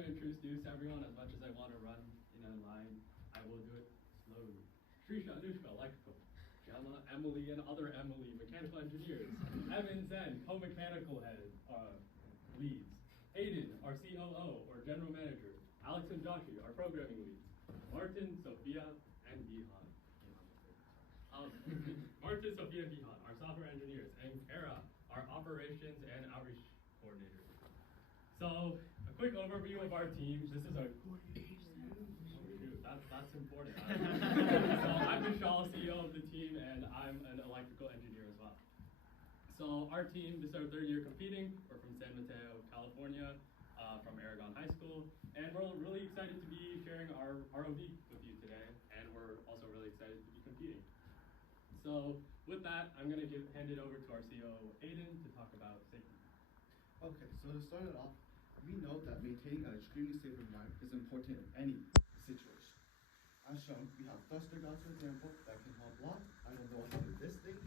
going to introduce everyone as much as I want to run in a line. I will do it slowly. Trisha, Anushka, electrical. Gemma, Emily, and other Emily, mechanical engineers. Evan, Zen, co-mechanical head, leads. Hayden, our COO, or general manager. Alex and Joshi, our programming leads. Martin, Sophia, and Bihan. Martin, Sophia, and Bihan, our software engineers. And Kara, our operations and outreach coordinator. So, a quick overview of our team. This is our... That's important. So I'm Vishal, CEO of the team, and I'm an electrical engineer as well. So our team, this is our third year competing. We're from San Mateo, California, from Aragon High School, and we're really excited to be sharing our ROV with you today, and we're also really excited to be competing. So with that, I'm going to hand it over to our COO, Aiden, to talk about safety. Okay, so to start it off, we know that maintaining an extremely safe environment is important in any situation. As shown, we have thruster guns, for example, that can help block. I don't know how to do this thing,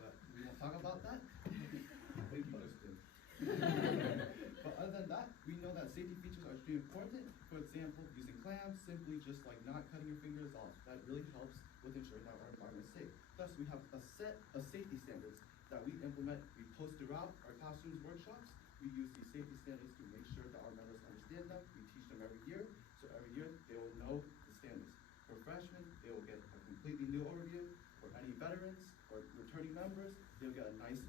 but we won't talk about that. But other than that, we know that safety features are extremely important. For example, using clamps, simply just like not cutting your fingers off. That really helps with ensuring that our environment is safe. Thus, we have a set of safety standards that we implement. We post throughout our classrooms, workshops. We use these safety standards to make sure that our members understand them. We teach them every year, so every year they will know the standards. For freshmen, they will get a completely new overview. For any veterans or returning members, they'll get a nice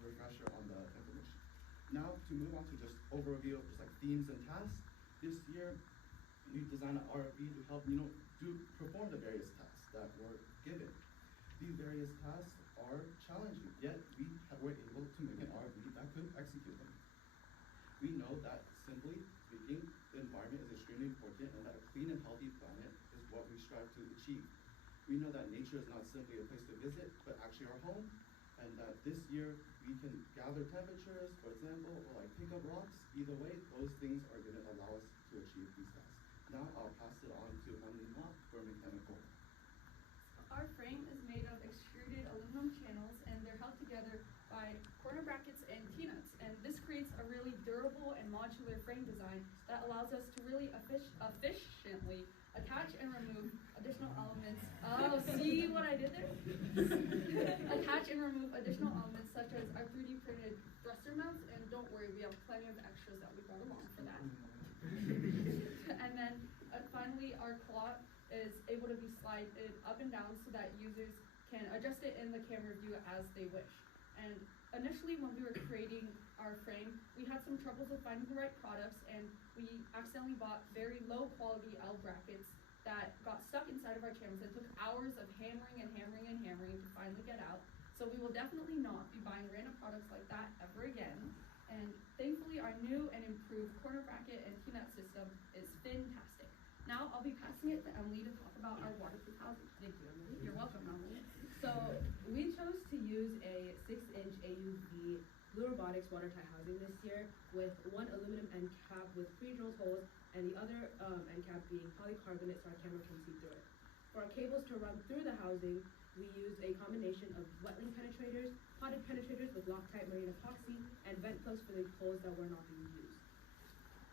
refresher on the information. Now, to move on to just overview of just like themes and tasks. This year, we designed an ROV to help perform the various tasks that were given. These various tasks are challenging, yet we were able to make an ROV that could execute them. We know that, simply speaking, the environment is extremely important and that a clean and healthy planet is what we strive to achieve. We know that nature is not simply a place to visit, but actually our home, and that this year we can gather temperatures, for example, or like pick up rocks. Either way, those things are going to allow us to achieve these tasks. Now I'll pass it on to Emily Ma for mechanical. Our frame is made of extruded aluminum channels, and they're held together by corner brackets and T-nuts. And this creates a really durable and modular frame design that allows us to really efficiently attach and remove additional elements. Oh, see what I did there? Attach and remove additional elements such as our 3D printed thruster mounts, and don't worry, we have plenty of extras that we brought along for that. And then finally, our claw is able to be slided up and down so that users can adjust it in the camera view as they wish. And initially, when we were creating our frame, we had some troubles with finding the right products, and we accidentally bought very low quality L brackets that got stuck inside of our channels. It took hours of hammering and hammering and hammering to finally get out. So we will definitely not be buying random products like that ever again. And thankfully, our new and improved corner bracket and T-nut system is fantastic. Now I'll be passing it to Emily to talk about our waterproof housing. Thank you, Emily. You're welcome, Emily. So we chose to use a 6-inch AUV Blue Robotics watertight housing this year with one aluminum end cap with pre-drilled holes and the other end cap being polycarbonate so our camera can see through it. For our cables to run through the housing, we used a combination of wetling penetrators, potted penetrators with Loctite marine epoxy, and vent plugs for the holes that were not being used.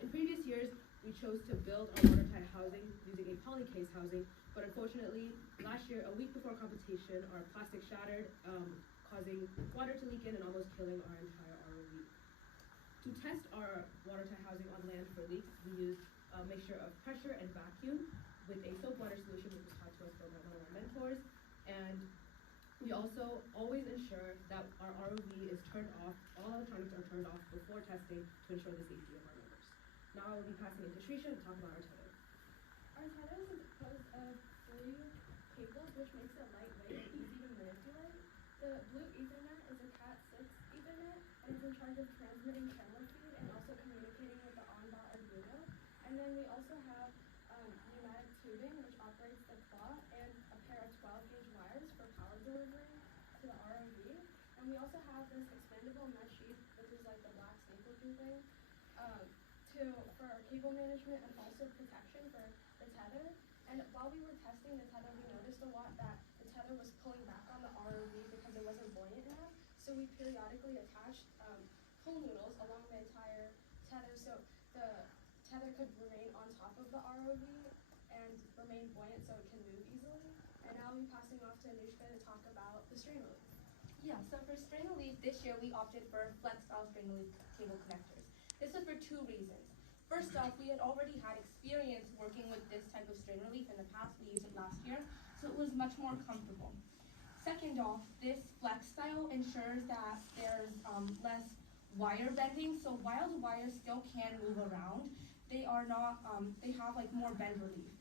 In previous years, we chose to build our watertight housing using a polycase housing, but unfortunately, last year, a week before competition, our plastic shattered, causing water to leak in and almost killing our entire ROV. To test our watertight housing on land for leaks, we used a mixture of pressure and vacuum with a soap water solution, which was taught to us by one of our mentors. And we also always ensure that our ROV is turned off, all electronics are turned off before testing to ensure the safety of our members. Now I will be passing it to Shrisha to talk about our tether. Our tether is composed of 3 cables, which makes it lightweight and easy to manipulate. The blue Ethernet is a Cat6 Ethernet, and it's in charge of transmitting camera feed and also communicating with the on-bot Arduino. And then we also have pneumatic tubing, which operates the claw, and a pair of 12-gauge wires for power delivery to the ROV. And we also have this expandable mesh sheath, which is like the black staple tubing, for our cable management and also protection for the tether. And while we were testing the tether, we noticed a lot that the tether was pulling back on the ROV because it wasn't buoyant enough. So we periodically attached pool noodles along the entire tether so the tether could remain on top of the ROV and remain buoyant so it can move easily. And now I'll be passing off to Anushka to talk about the strain relief. Yeah, so for strain relief, this year we opted for flex-style strain relief cable connectors. This was for two reasons. First off, we had already had experience working with this type of strain relief in the past. We used it last year, so it was much more comfortable. Second off, this flex style ensures that there's less wire bending, so while the wires still can move around, they are not, they have like more bend relief.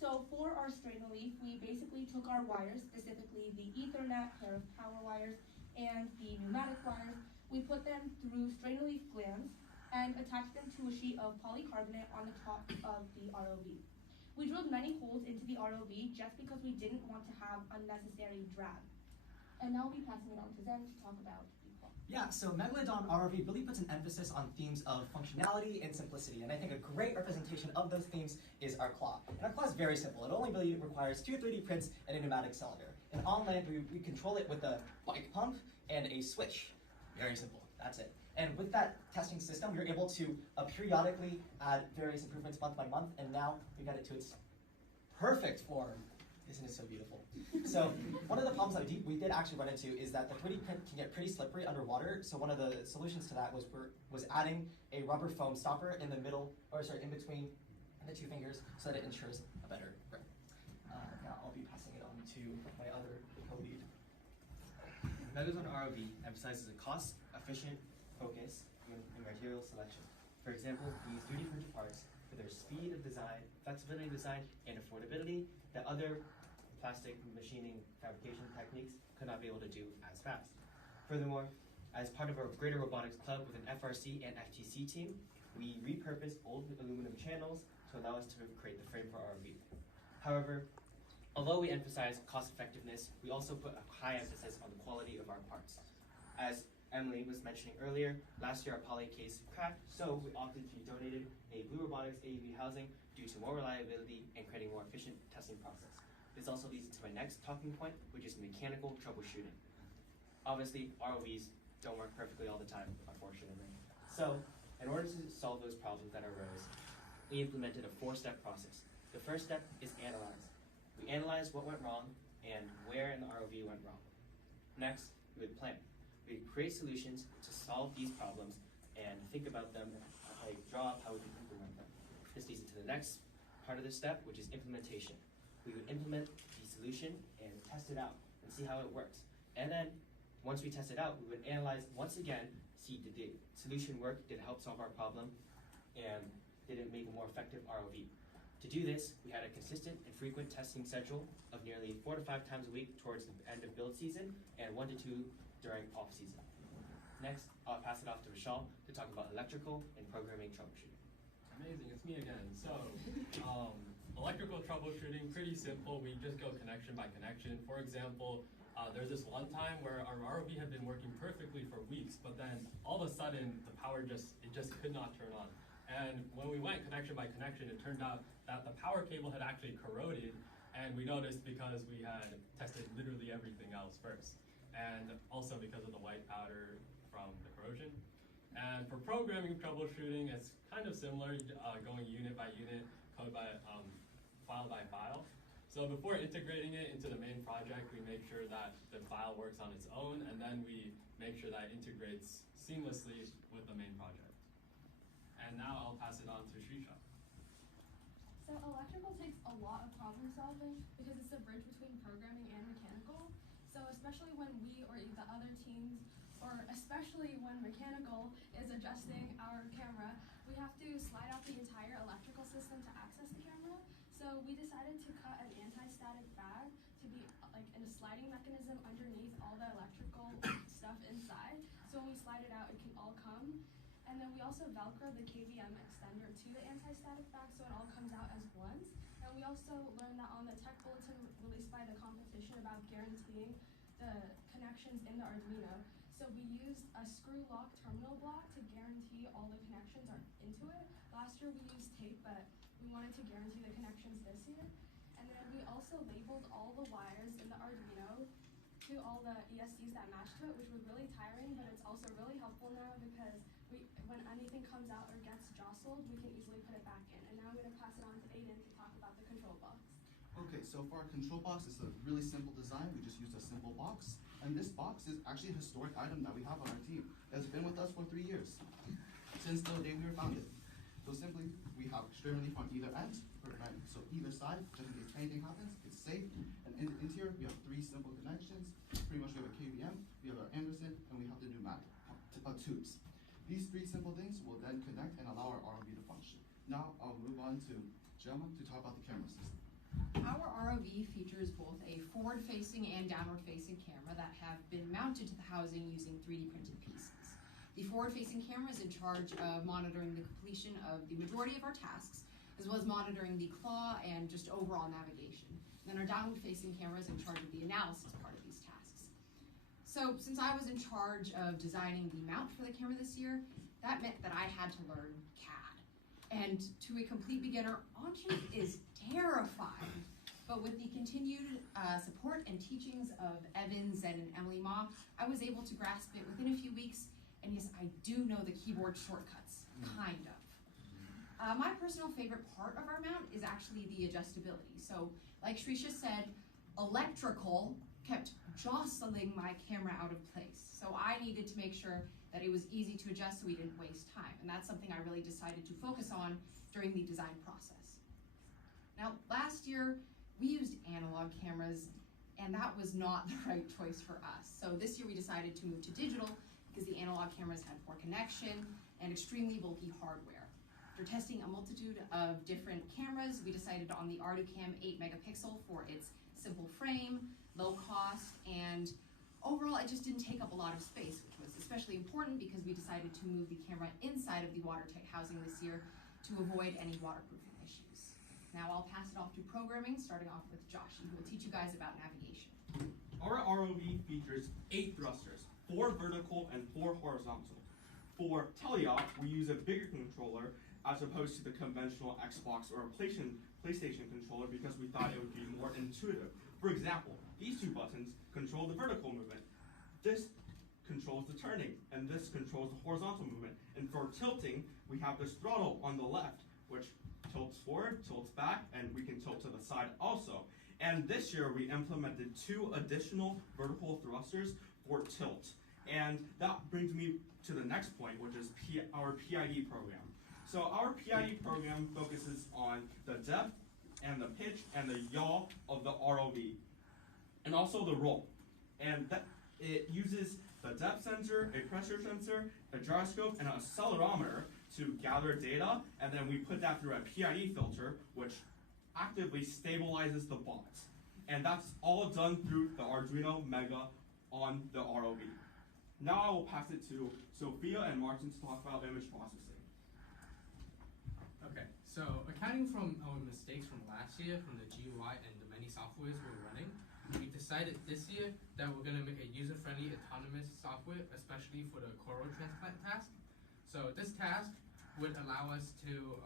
So for our strain relief, we basically took our wires, specifically the Ethernet pair of power wires and the pneumatic wires, we put them through strain relief glands and attached them to a sheet of polycarbonate on the top of the ROV. We drilled many holes into the ROV just because we didn't want to have unnecessary drag. And now I'll be passing it on to Zen to talk about the claw. Yeah, so Megalodon ROV really puts an emphasis on themes of functionality and simplicity, and I think a great representation of those themes is our claw. And our claw is very simple. It only really requires 2 3D prints and a pneumatic cylinder. And on land, we control it with a bike pump and a switch. Very simple, that's it. And with that testing system, we were able to periodically add various improvements month by month, and now we got it to its perfect form. Isn't it so beautiful? So one of the problems that we did actually run into is that the 3D print can get pretty slippery underwater. So one of the solutions to that was adding a rubber foam stopper in the middle, or sorry, in between the 2 fingers, so that it ensures a better grip. Now I'll be passing it on to my other co-lead. Megalodon ROV emphasizes a cost-efficient focus in material selection. For example, we use 3D printed parts for their speed of design, flexibility of design, and affordability that other plastic machining fabrication techniques could not be able to do as fast. Furthermore, as part of our greater robotics club with an FRC and FTC team, we repurposed old aluminum channels to allow us to create the frame for ROV. However, although we emphasize cost effectiveness, we also put a high emphasis on the quality of our parts. As Emily was mentioning earlier, last year our poly case cracked, so we opted to be donated a Blue Robotics AUV housing due to more reliability and creating a more efficient testing process. This also leads to my next talking point, which is mechanical troubleshooting. Obviously, ROVs don't work perfectly all the time, unfortunately. So, in order to solve those problems that arose, we implemented a 4-step process. The first step is analyze. We analyze what went wrong and where in the ROV went wrong. Next, we would plan. We would create solutions to solve these problems and think about them, like draw up how we can implement them. This leads into the next part of this step, which is implementation. We would implement the solution and test it out and see how it works. And then, once we test it out, we would analyze once again, see did the solution work, did it help solve our problem, and did it make a more effective ROV. To do this, we had a consistent and frequent testing schedule of nearly 4 to 5 times a week towards the end of build season, and 1 to 2 during off season. Next, I'll pass it off to Vishal to talk about electrical and programming troubleshooting. Amazing, it's me again. So, electrical troubleshooting, pretty simple. We just go connection by connection. For example, there's this one time where our ROV had been working perfectly for weeks, but then all of a sudden the power just could not turn on. And when we went connection by connection, it turned out that the power cable had actually corroded, and we noticed because we had tested literally everything else first, and also because of the white powder from the corrosion. And for programming troubleshooting, it's kind of similar, going unit by unit, code by file by file. So before integrating it into the main project, we make sure that the file works on its own, and then we make sure that it integrates seamlessly with the main project. And now I'll pass it on to Shrisha. So electrical takes a lot of problem solving because it's the bridge between programming and mechanical. So especially when we or the other teams, or especially when mechanical is adjusting our camera, we have to slide out the entire electrical system to access the camera. So we decided to cut an anti-static bag to be like in a sliding mechanism underneath all the electrical stuff inside. So when we slide it out, it can all come. And then we also Velcro the KVM extender to the anti-static bag so it all comes out as once. And we also learned that on the tech bulletin released by the competition about guaranteeing the connections in the Arduino. So we used a screw lock terminal block to guarantee all the connections are into it. Last year we used tape, but we wanted to guarantee the connections this year. And then we also labeled all the wires in the Arduino to all the ESCs that match to it, which was really tiring, but it's also really helpful now because we when anything comes out or gets jostled, we can easily put it back in. And now I'm going to pass it on to Aiden to talk about the control box. Okay, so for our control box, it's a really simple design. We just used a simple box. And this box is actually a historic item that we have on our team. It's been with us for 3 years, since the day we were founded. So simply, we have strain relief on either end, so either side, just in case anything happens, it's safe. And in the interior, we have 3 simple connections. Pretty much we have a KVM, we have our Anderson, and we have the pneumatic tubes. These 3 simple things will then connect and allow our ROV to function. Now, I'll move on to Gemma to talk about the camera system. Our ROV features both a forward-facing and downward-facing camera that have been mounted to the housing using 3D printed pieces. The forward-facing camera is in charge of monitoring the completion of the majority of our tasks, as well as monitoring the claw and just overall navigation. And then our downward-facing camera is in charge of the analysis part of these tasks. So since I was in charge of designing the mount for the camera this year, that meant that I had to learn CAD. And to a complete beginner, Onshape is terrifying. But with the continued support and teachings of Evan, Zen, and Emily Ma, I was able to grasp it within a few weeks. And yes, I do know the keyboard shortcuts, kind of. My personal favorite part of our mount is actually the adjustability. So, like Shrisha said, electrical kept jostling my camera out of place. So I needed to make sure that it was easy to adjust so we didn't waste time. And that's something I really decided to focus on during the design process. Now, last year, we used analog cameras, and that was not the right choice for us. So this year we decided to move to digital because the analog cameras had poor connection and extremely bulky hardware. After testing a multitude of different cameras, we decided on the Arducam 8 megapixel for its simple frame, low cost, and overall it just didn't take up a lot of space, which was especially important because we decided to move the camera inside of the watertight housing this year to avoid any waterproofing issues. Now I'll pass it off to programming, starting off with Joshi, who will teach you guys about navigation. Our ROV features 8 thrusters, 4 vertical and 4 horizontal. For teleop, we use a bigger controller as opposed to the conventional Xbox or a PlayStation controller because we thought it would be more intuitive. For example, these 2 buttons control the vertical movement. This controls the turning, and this controls the horizontal movement. And for tilting, we have this throttle on the left, which tilts forward, tilts back, and we can tilt to the side also. And this year, we implemented 2 additional vertical thrusters for tilt. And that brings me to the next point, which is our PID program. So our PID program focuses on the depth and the pitch and the yaw of the ROV, and also the roll. And that it uses the depth sensor, a pressure sensor, a gyroscope, and an accelerometer to gather data, and then we put that through a PID filter, which actively stabilizes the bots. And that's all done through the Arduino Mega on the ROV. Now I will pass it to Sophia and Martin to talk about image processing. Okay, so accounting from our mistakes from last year, from the GUI and the many softwares we're running, we decided this year that we're going to make a user-friendly autonomous software, especially for the coral transplant task. So this task would allow us to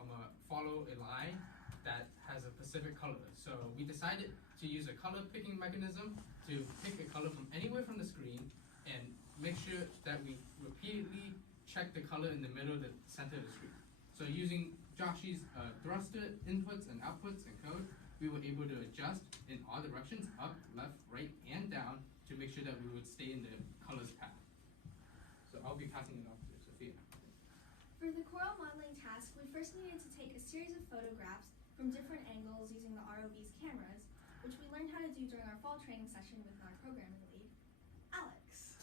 follow a line that has a specific color. So we decided to use a color picking mechanism to pick a color from anywhere from the screen and make sure that we repeatedly check the color in the middle of the center of the screen. So using Joshi's thruster inputs and outputs and code, we were able to adjust in all directions, up, left, right, and down, to make sure that we would stay in the color's path. So I'll be passing it off to Sophia. For the coral modeling task, we first needed to take a series of photographs from different angles using the ROV's cameras, which we learned how to do during our fall training session with our programming lead, Alex.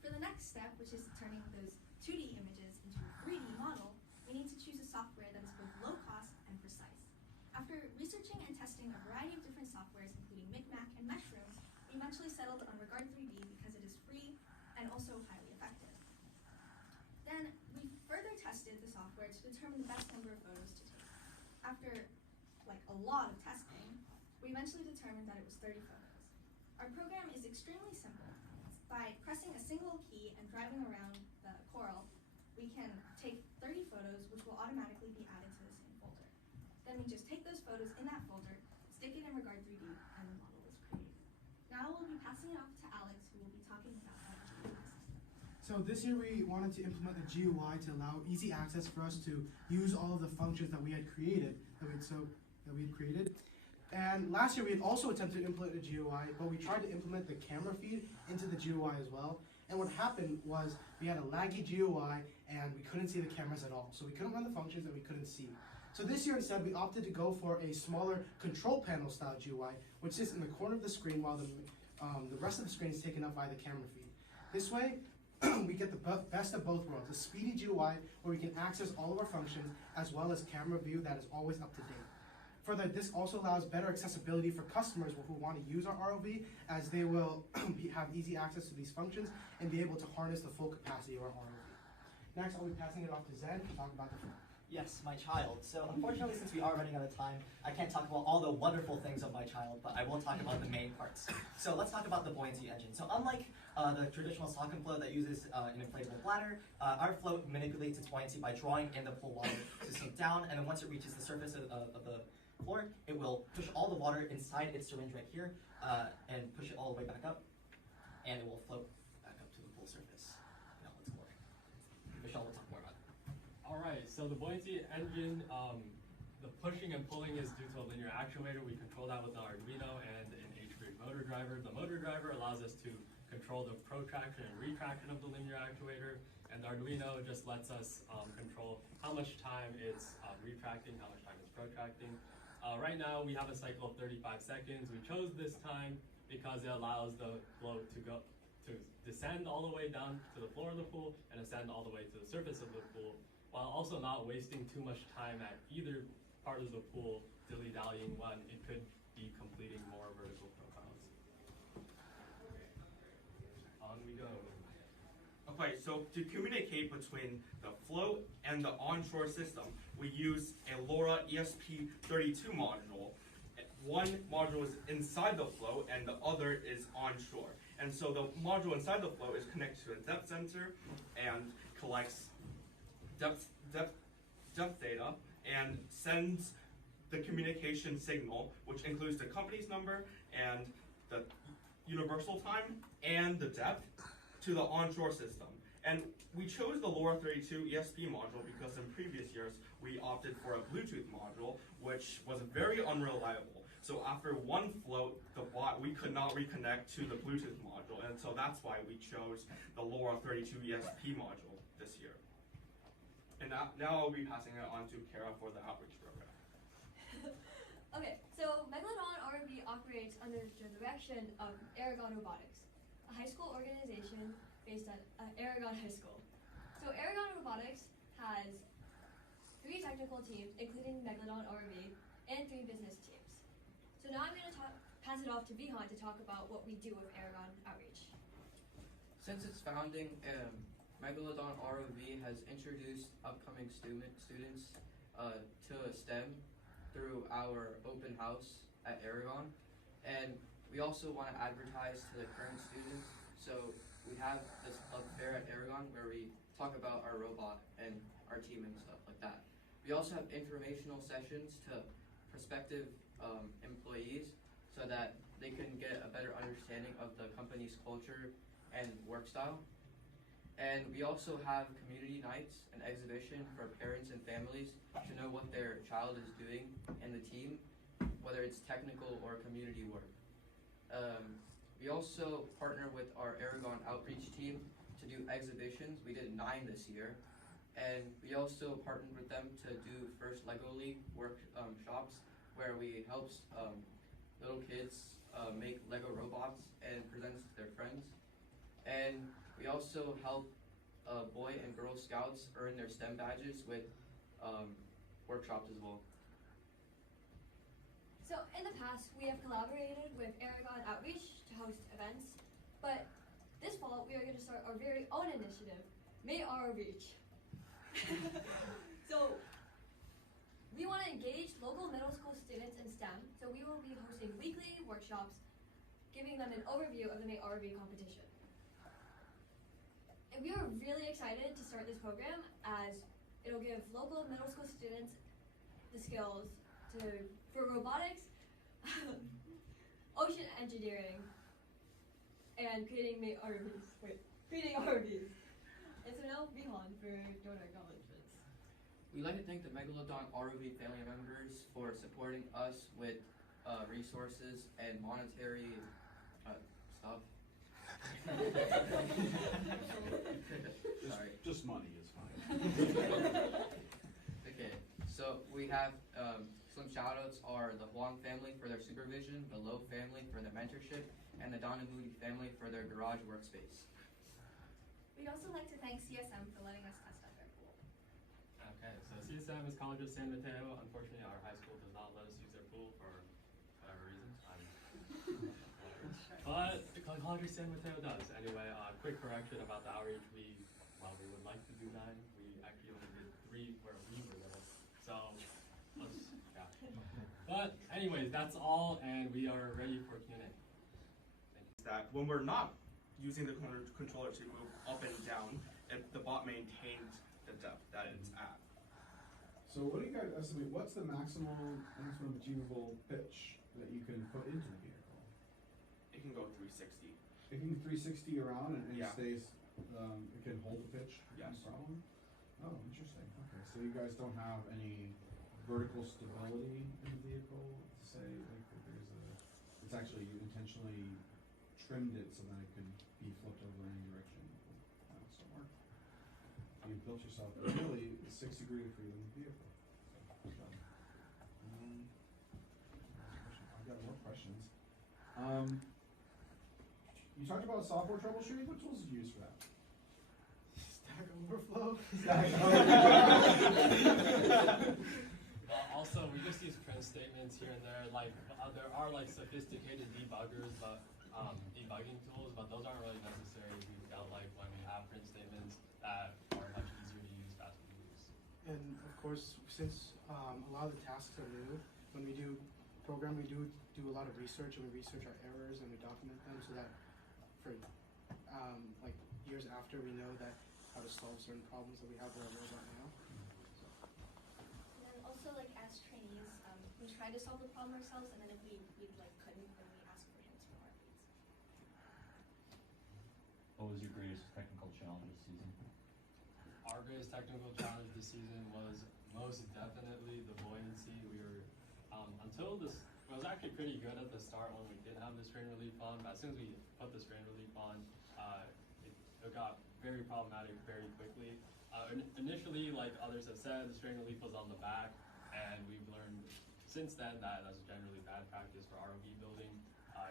For the next step, which is turning those 2D images into a 3D model, we need to choose a software that is both low cost and precise. After researching and testing a variety of different softwares, including Micmac and Mushrooms, we eventually settled on Regard 3D because it is free and also highly effective. Then we further tested the software to determine the best number of photos to take. After a lot of testing, we eventually determined that it was 30 photos. Our program is extremely simple. By pressing a single key and driving around the coral, we can take 30 photos, which will automatically be added to the same folder. Then we just take those photos in that folder, stick it in Regard 3D, and the model is created. Now we'll be passing it off to Alex, who will be talking about our GUI system. So this year we wanted to implement a GUI to allow easy access for us to use all of the functions that we had created, And last year we had also attempted to implement a GUI, but we tried to implement the camera feed into the GUI as well. And what happened was we had a laggy GUI and we couldn't see the cameras at all. So we couldn't run the functions and we couldn't see. So this year instead we opted to go for a smaller control panel style GUI, which sits in the corner of the screen while the rest of the screen is taken up by the camera feed. This way, we get the best of both worlds, a speedy GUI where we can access all of our functions as well as camera view that is always up to date. Further, this also allows better accessibility for customers who want to use our ROV, as they will have easy access to these functions and be able to harness the full capacity of our ROV. Next, I'll be passing it off to Zen to talk about the phone. Yes, my child. So unfortunately, since we are running out of time, I can't talk about all the wonderful things of my child, but I will talk about the main parts. So let's talk about the buoyancy engine. So unlike the traditional sock and float that uses an inflatable bladder, our float manipulates its buoyancy by drawing in the pool water to sink down, and then once it reaches the surface of the floor, it will push all the water inside its syringe right here and push it all the way back up, and it will float back up to the pool surface. Now let's go. Michelle will talk more about it. All right, so the buoyancy engine, the pushing and pulling is due to a linear actuator. We control that with the Arduino and an H-grid motor driver. The motor driver allows us to control the protraction and retraction of the linear actuator, and the Arduino just lets us control how much time it's retracting, how much time it's protracting. Right now we have a cycle of 35 seconds. We chose this time because it allows the float to descend all the way down to the floor of the pool and ascend all the way to the surface of the pool, while also not wasting too much time at either part of the pool dilly-dallying when it could be completing more vertical profiles. On we go. Okay, so to communicate between the float and the onshore system, we use a LoRa ESP32 module. One module is inside the float and the other is onshore. And so the module inside the float is connected to a depth sensor and collects depth data and sends the communication signal, which includes the company's number and the universal time and the depth, to the onshore system. And we chose the LoRa32 ESP module because in previous years we opted for a Bluetooth module, which was very unreliable. So after one float, we could not reconnect to the Bluetooth module, and so that's why we chose the LoRa32 ESP module this year. And now I'll be passing it on to Kara for the outreach program. Okay, so Megalodon ROV operates under the direction of Aragon Robotics, a high school organization based at Aragon High School. So Aragon Robotics has 3 technical teams, including Megalodon ROV, and 3 business teams. So now I'm going to pass it off to Vihan to talk about what we do with Aragon Outreach. Since its founding, Megalodon ROV has introduced upcoming students to STEM through our open house at Aragon, and we also want to advertise to the current students. So we have this up fair at Aragon where we talk about our robot and our team and stuff like that. We also have informational sessions to prospective employees so that they can get a better understanding of the company's culture and work style. And we also have community nights and exhibition for parents and families to know what their child is doing in the team, whether it's technical or community work. We also partner with our Aragon outreach team to do exhibitions. We did 9 this year. And we also partnered with them to do first LEGO League workshops where we help little kids make LEGO robots and present it to their friends. And we also help Boy and Girl Scouts earn their STEM badges with workshops as well. So in the past, we have collaborated with Aragon Outreach to host events, but this fall we are going to start our very own initiative, May Our Reach. So we want to engage local middle school students in STEM, so we will be hosting weekly workshops, giving them an overview of the May ROV competition. And we are really excited to start this program as it'll give local middle school students the skills for robotics, ocean engineering, and creating ROVs. Isabel Vihan for donor acknowledgements. We'd like to thank the Megalodon ROV family members for supporting us with resources and monetary stuff. Sorry. Just money is fine. Okay, so we have some shout-outs are the Huang family for their supervision, the Lowe family for their mentorship, and the Donamudi family for their garage workspace. We'd also like to thank CSM for letting us test out their pool. Okay, so CSM is College of San Mateo. Unfortunately, our high school does not let us use their pool for whatever reason. But the College of San Mateo does. Anyway, quick correction about the outreach. We would like to do 9. We actually only did 3 where we were little. So, yeah. But anyways, that's all, and we are ready for Q&A. Thank you. That when we're not using the controller to move up and down, the bot maintains the depth that it's at. So what do you guys estimate? What's the maximum achievable pitch that you can put into the vehicle? It can go 360. It can 360 around and Yeah. stays. It can hold the pitch. Yes. No problem. Oh, interesting. Okay, so you guys don't have any vertical stability in the vehicle. Say like that there's a. It's actually you intentionally trimmed it so that it could be flipped over in any direction. Somewhere. You built yourself a really 6-degree of freedom vehicle. So, I've got more questions. You talked about software troubleshooting. What tools did you use for that? Stack Overflow. Stack Overflow. Also, we just use print statements here and there. Like there are like sophisticated debuggers, but debugging tools, but those aren't really necessary. We felt like when we have print statements that are much easier to use, faster to use. And of course, since a lot of the tasks are new, when we do program, we do a lot of research, and we research our errors and we document them so that for like years after, we know that how to solve certain problems that we have with our robot now. And then also, like as trainees, we try to solve the problem ourselves, and then if we like couldn't, then we ask for hints from our leads. What was your greatest technical challenge this season? Our greatest technical challenge this season was most definitely the buoyancy. We were until this. It was actually pretty good at the start when we didn't have the strain relief on, but as soon as we put the strain relief on, it got very problematic very quickly. Initially, like others have said, the strain relief was on the back, and we've learned since then that that's generally bad practice for ROV building.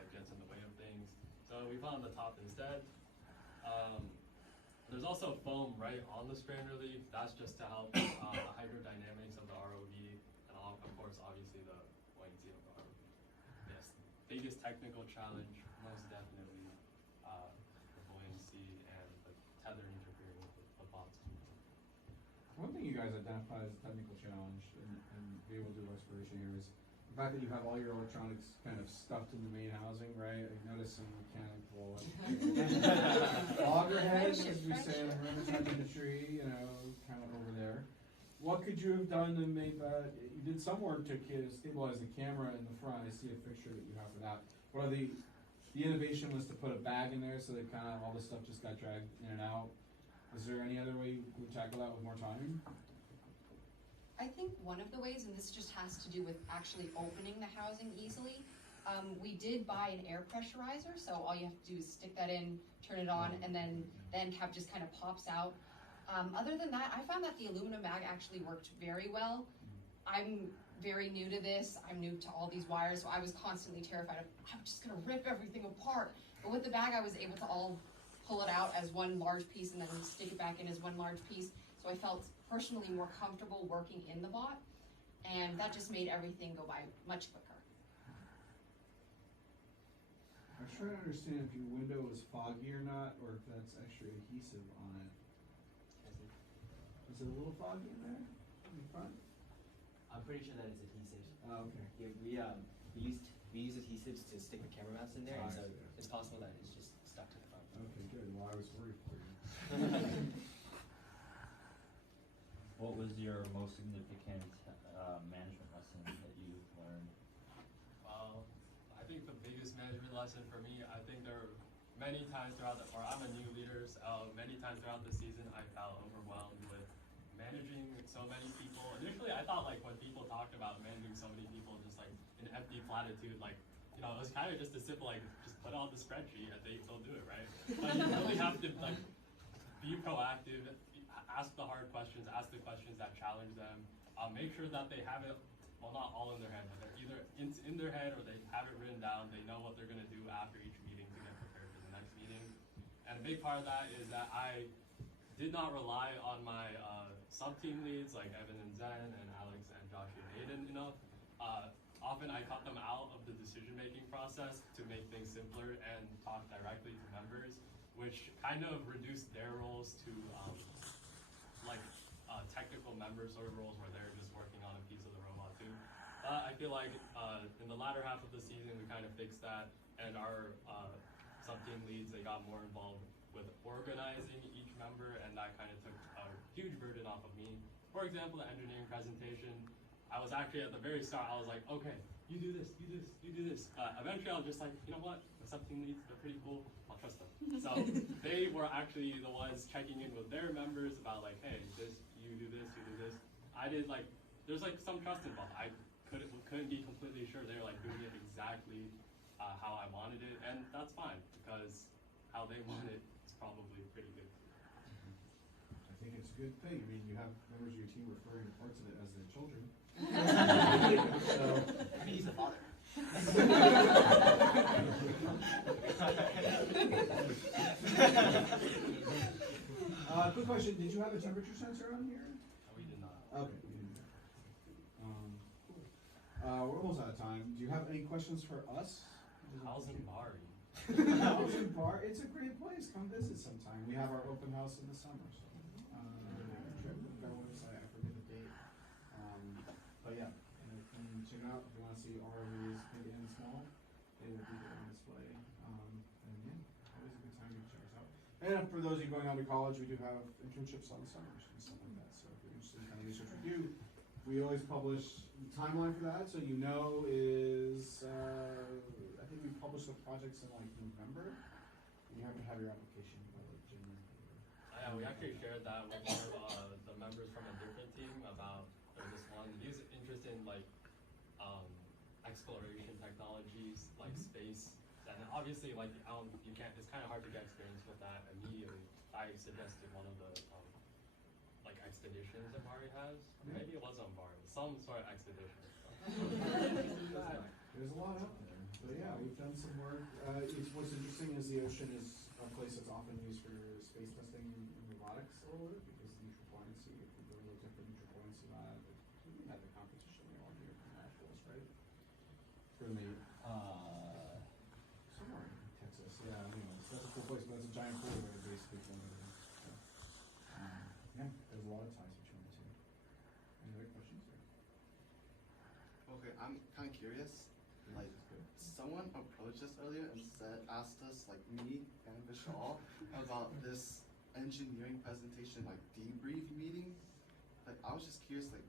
It gets in the way of things. So we put on the top instead. There's also foam right on the strain relief. That's just to help the hydrodynamics of the ROV, and of course, obviously the buoyancy of the ROV. Yes, biggest technical challenge, most definitely the buoyancy and the tether interfering with the bots. One thing you guys identify as a technical challenge and be able to do exploration here is the fact that you have all your electronics kind of stuffed in the main housing, right? I noticed some mechanical loggerheads, as we say in the hermitage industry, kind of over there. What could you have done to make that? You did some work to stabilize the camera in the front. I see a picture that you have for that. What are the innovation was to put a bag in there so that kind of all the stuff just got dragged in and out. Is there any other way you would tackle that with more time? I think one of the ways, and this just has to do with actually opening the housing easily, we did buy an air pressurizer, so all you have to do is stick that in, turn it on, and then the end cap just kind of pops out. Other than that, I found that the aluminum bag actually worked very well. I'm very new to this. I'm new to all these wires, so I was constantly terrified of, I'm just gonna rip everything apart. But with the bag, I was able to all pull it out as one large piece and then stick it back in as one large piece. So I felt personally more comfortable working in the bot, and that just made everything go by much quicker. I was trying to understand if your window is foggy or not, or if that's extra adhesive on it. Is it a little foggy in there, in the front? I'm pretty sure that is adhesive. Oh, okay. Yeah, we use adhesives to stick the camera mounts in there, and so I see. it's possible that it's just stuck to the front. Okay, good. Well, I was worried for you. What was your most significant management lesson that you learned? Well, I think the biggest management lesson for me, I think there are many times throughout the, or I'm a new leader, so many times throughout the season I felt overwhelmed with managing so many people. Initially I thought like when people talked about managing so many people, just like an empty platitude, like, you know, it was kind of just a simple like, just put it on the spreadsheet and they'll do it, right? But you really have to like be proactive, ask the hard questions, ask the questions that challenge them, make sure that they have it, well, not all in their head, but they're either in their head or they have it written down, they know what they're gonna do after each meeting to get prepared for the next meeting. And a big part of that is that I did not rely on my sub-team leads like Evan and Zen and Alex and Josh and Aiden enough. Often I cut them out of the decision-making process to make things simpler and talk directly to members, which kind of reduced their roles to technical member sort of roles where they're just working on a piece of the robot too. I feel like in the latter half of the season we kind of fixed that, and our sub-team leads, they got more involved with organizing each member, and that kind of took a huge burden off of me. For example, the engineering presentation, I was actually at the very start, I was like, okay, you do this, you do this, you do this. Eventually I was just like, you know what, my sub-team leads, they're pretty cool, I'll trust them. So they were actually the ones checking in with their members about like, hey, this, you do this, you do this. I did like, there's like some trust involved. I couldn't be completely sure they were like doing it exactly how I wanted it, and that's fine, because how they want it is probably pretty good. I think it's a good thing. I mean, you have members of your team referring parts of it as their children. So, I mean, he's the father. Quick question, did you have a temperature sensor on here? We did not. Okay, we didn't. We're almost out of time. Do you have any questions for us? How's Monterey? How's Bar? It's a great place. Come visit sometime. We have our open house in the summer. So, our website, I forget the date. But yeah, and check it out if you want to see ROVs big and small. They will be there on display. And yeah, always a good time to check us out. And for those of you going on to college, we do have internships on the summers and stuff like that. So if you're interested in kind of research review, we always publish the timeline for that. So you know is I think we publish the projects in like November. You have to have your application by like January. Yeah, we actually shared that with one of the members from a different team about there's this one. He's interested in like exploration technologies, like space, and obviously like you can't. It's kind of hard to get experience with that immediately. I suggested one of the like expeditions that Mari has. Maybe it was on Mari, some sort of expedition. There's a lot out there. But yeah, we've done some work. What's interesting is the ocean is a place that's often used for space testing and robotics a little bit because of neutral buoyancy. If we really looked at the neutral buoyancy lab, we had the competition we all here from Nashville, right? For the somewhere in Texas. Yeah, anyways, that's a cool place, but that's a giant pool where they basically filmed everything. So, yeah, there's a lot of ties between the two. Any other questions? Okay, I'm kind of curious. Like, someone approached us earlier and asked us, like me and Vishal, about this engineering presentation, like debrief meeting. Like, I was just curious, like,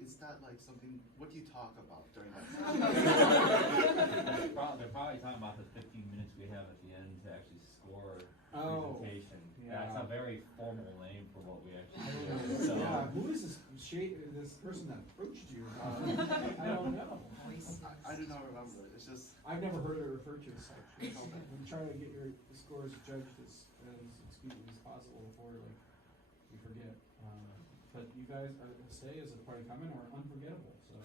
is that like something? What do you talk about during that session? They're probably talking about the 15 minutes we have at the end to actually score a presentation. Yeah. That's a very formal name for what we actually do. So, yeah, who is this person that approached you? I don't know. I do not remember. It's just I've never heard it referred to as such. I'm trying to get your scores judged as expediently as possible before like you forget. But you guys stay as a party comment or unforgettable. So